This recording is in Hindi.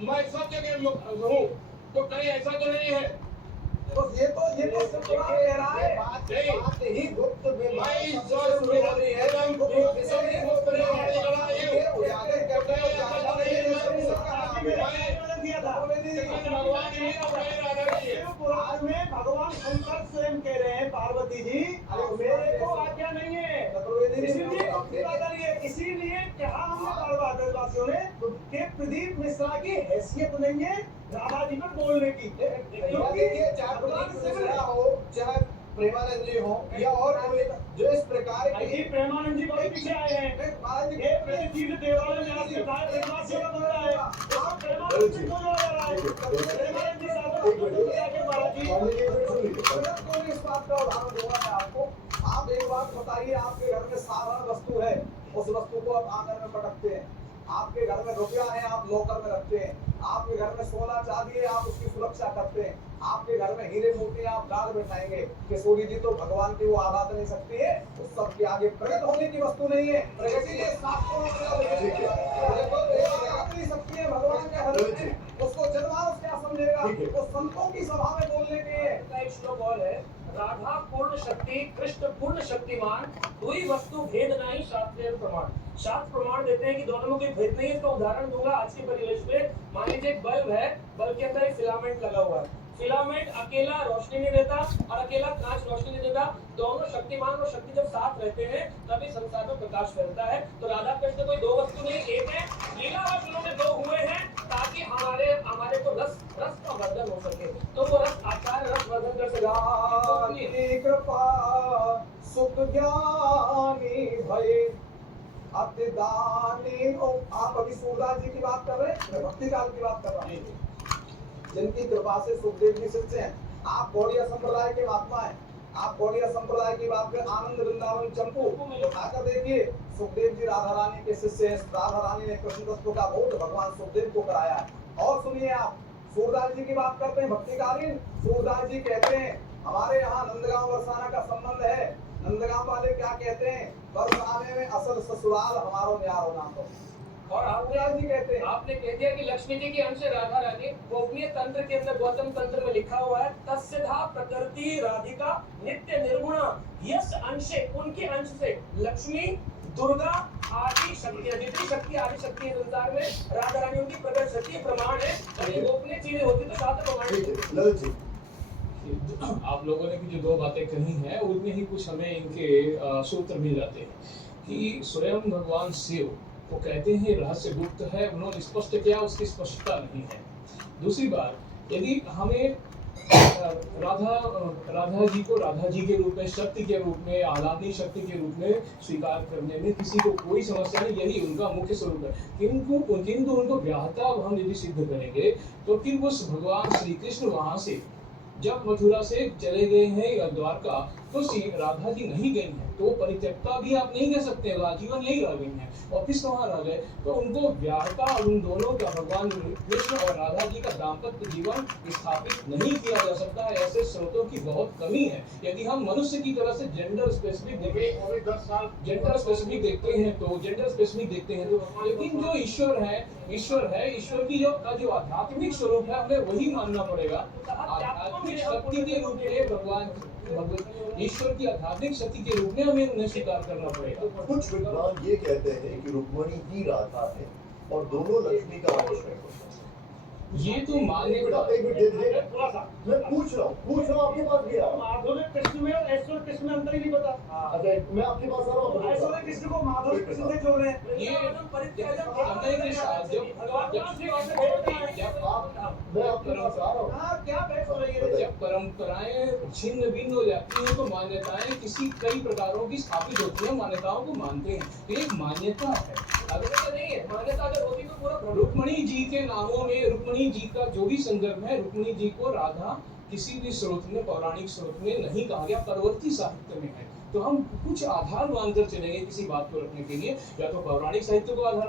मैं सब जगह हूँ, तो कहीं ऐसा तो नहीं है। तो ये तो सब कुरान कह रहा है। बात ही गुप्त मैं ईश्वर शुरू हो रही है। मेरा गुप्त विषय नहीं हो रही है। ये उजागर करते हो, ज्यादा नहीं है, सब भगवान ही तो कहीं राधा जी है। पुराण में भगवान शंकर स्वयं कह रहे हैं पार्वती जी मेरे को आज्ञा नहीं है, इसीलिए तो पूरा करिए। इसीलिए कहा हमने बार वासियों ने कि प्रदीप मिश्रा की हैसियत नहीं है राधा जी पर बोलने की, देखिए, चाहे प्रदीप मिश्रा हो, चाहे प्रेमानंद जी हो, या और कोई जो इस प्रकार की प्रेमानंद जी बहुत पीछे आए हैं। ये प्रतिशील देवालय में आपके साथ देशवासियों का बोल रहा है, आप प्रेमानंद जी को जोड़ा जा रहा है। प्रेमानंद जी साहब के महाराज जी इस बात का उदाहरण दूंगा मैं आपको। आप एक बात बताइए, आपके घर में साधारण वस्तु है, उस वस्तु को आप आंगन में पटकते हैं। आपके घर में रुपया है, आप लॉकर में रखते हैं। आपके घर में सोना चांदी है, आप उसकी सुरक्षा करते हैं। आपके घर में हीरे मोती आप डाल बैठाएंगे। किशोरी जी तो भगवान की वो आराध नहीं सकती है, उस सब के आगे प्रकट होने की वस्तु नहीं है। प्रगति के शास्त्रों में शक्ति है भगवान के हृदय में, उसको जनमानस क्या समझेगा? वो संतों की सभा में बोलने के लिए एक श्लोक और है, राधा पूर्ण शक्ति कृष्ण पूर्ण शक्तिमान, दुई वस्तु भेद नहीं शास्त्रीय प्रमाण। शास्त्र प्रमाण देते हैं कि दोनों में कोई भेद नहीं है। इसका उदाहरण दूंगा आज के परिवेश में। मान लीजिए एक बल्ब है, बल्ब के अंदर एक फिलामेंट लगा हुआ है। फिलामेंट अकेला रोशनी नहीं देता और अकेला कांच रोशनी नहीं देता। दोनों शक्तिमान और शक्ति जब साथ रहते हैं तभी संसार में प्रकाश फैलता है। तो राधा कृष्ण कोई दो वस्तु नहीं, एक है। लीलावश उन्होंने दो हुए हैं ताकि हमारे को रस का वर्धन हो सके। तो वो रस आचार्य रस वर्धन कर सके। कृपा सुख ज्ञानी भय अति दानी। आप अभी सूरदास जी की बात कर रहे हैं, मैं भक्ति काल की बात कर रहा हूँ, जिनकी कृपा से सुखदेव जी शिष्य हैं। आप गौड़िया संप्रदाय के महात्मा हैं। आप गौड़िया संप्रदाय की बात करें, आनंद वृंदावन चंपू उठाकर देखिए, सुखदेव जी राधा रानी के शिष्य हैं। राधा रानी ने कृष्ण तत्व का बोध भगवान सुखदेव को कराया है। और सुनिए, आप सूरदास जी की बात करते हैं भक्तिकालीन। सूरदास जी कहते हैं हमारे यहाँ नंदगांव बरसाना का संबंध है। नंदगांव वाले क्या कहते हैं? बरसाने में असल ससुराल हमारो न्यारो ना हो। और जी कहते हैं, आपने कह दिया कि लक्ष्मी जी की अंश राधा रानी। गोपनीय तंत्र के अंदर गौतम तंत्र में लिखा हुआ है, तस्यधा प्रकृति राधिका नित्य निर्गुणा, यस अंशे उनके अंश से लक्ष्मी दुर्गा आदि शक्तियां, जितनी शक्ति आदि शक्ति है संसार में, राधा रानी उनकी प्रकट शक्ति प्रमाण है। और गोपनीय चीजें होती तो शास्त्र प्रमाण। आप लोगों ने भी जो दो बातें कही हैं उनमें ही कुछ हमें इनके सूत्र मिल जाते हैं कि स्वयं भगवान शिव वो कहते हैं रहस्य गुप्त है, उन्होंने स्पष्ट किया, उसकी स्पष्टता नहीं है। दूसरी बात, यदि हमें राधा जी को राधा जी के रूप में, शक्ति के रूप में, आह्लादनी शक्ति के रूप में स्वीकार करने में किसी को कोई समस्या नहीं, यही उनका मुख्य स्वरूप है। किंतु उनको व्याहता हम यदि सिद्ध करेंगे तो फिर वो भगवान श्री कृष्ण वहां से जब मथुरा से चले गए हैं या द्वारका, तो राधा जी नहीं गई हैं, तो परित्यक्ता भी आप नहीं कह सकते, आजीवन यही रह गई हैं। और फिर कहाँ रह गए? तो उनको व्याहता उन दोनों का, भगवान कृष्ण और राधा जी का दाम्पत्य जीवन स्थापित नहीं किया जा सकता है। ऐसे स्रोतों की बहुत कमी है। यदि हम मनुष्य की तरह से जेंडर स्पेसिफिक देखें, 10 साल जेंडर स्पेसिफिक देखते हैं तो लेकिन जो ईश्वर है, ईश्वर की जो आध्यात्मिक स्वरूप है, हमें वही मानना पड़ेगा। आध्यात्मिक शक्ति के रूप में भगवान ईश्वर की आध्यात्मिक शक्ति के रूप में हमें उन्हें स्वीकार करना पड़ेगा। कुछ विद्वान ये कहते हैं कि रुक्मणी ही राधा है और दोनों लक्ष्मी का अंश है। ये तो मान्य थोड़ा सा मैं पूछ रहा हूँ आपके पास गया। माधुर्य कृष्ण में और ऐश्वर्य कृष्ण में अंतर ही नहीं पता। अच्छा, मैं आपके पास आ रहा हूँ। ऐश्वर्य कृष्ण को माधुर्य कृष्ण से जोड़ रहे हैं। ये मैं आपके पास आ रहा हूँ। क्या बहस हो रही है? जब परंपराएं छिन्न भिन्न हो जाती हैं तो मान्यताएं कई प्रकारों की स्थापित होती हैं, मान्यताओं को मानते हैं। तो एक मान्यता है, अगर तो नहीं है मान्यता, अगर होती तो पूरा रुक्मणी जी के नामों में, रुक्मणी जी का जो भी संदर्भ है, रुक्मणी जी को राधा किसी भी स्रोत में, पौराणिक स्रोत में नहीं कहा गया, परवर्ती साहित्य में है। तो हम कुछ आधार मानकर चलेंगे किसी बात को रखने के लिए, या तो पौराणिक साहित्य को आधार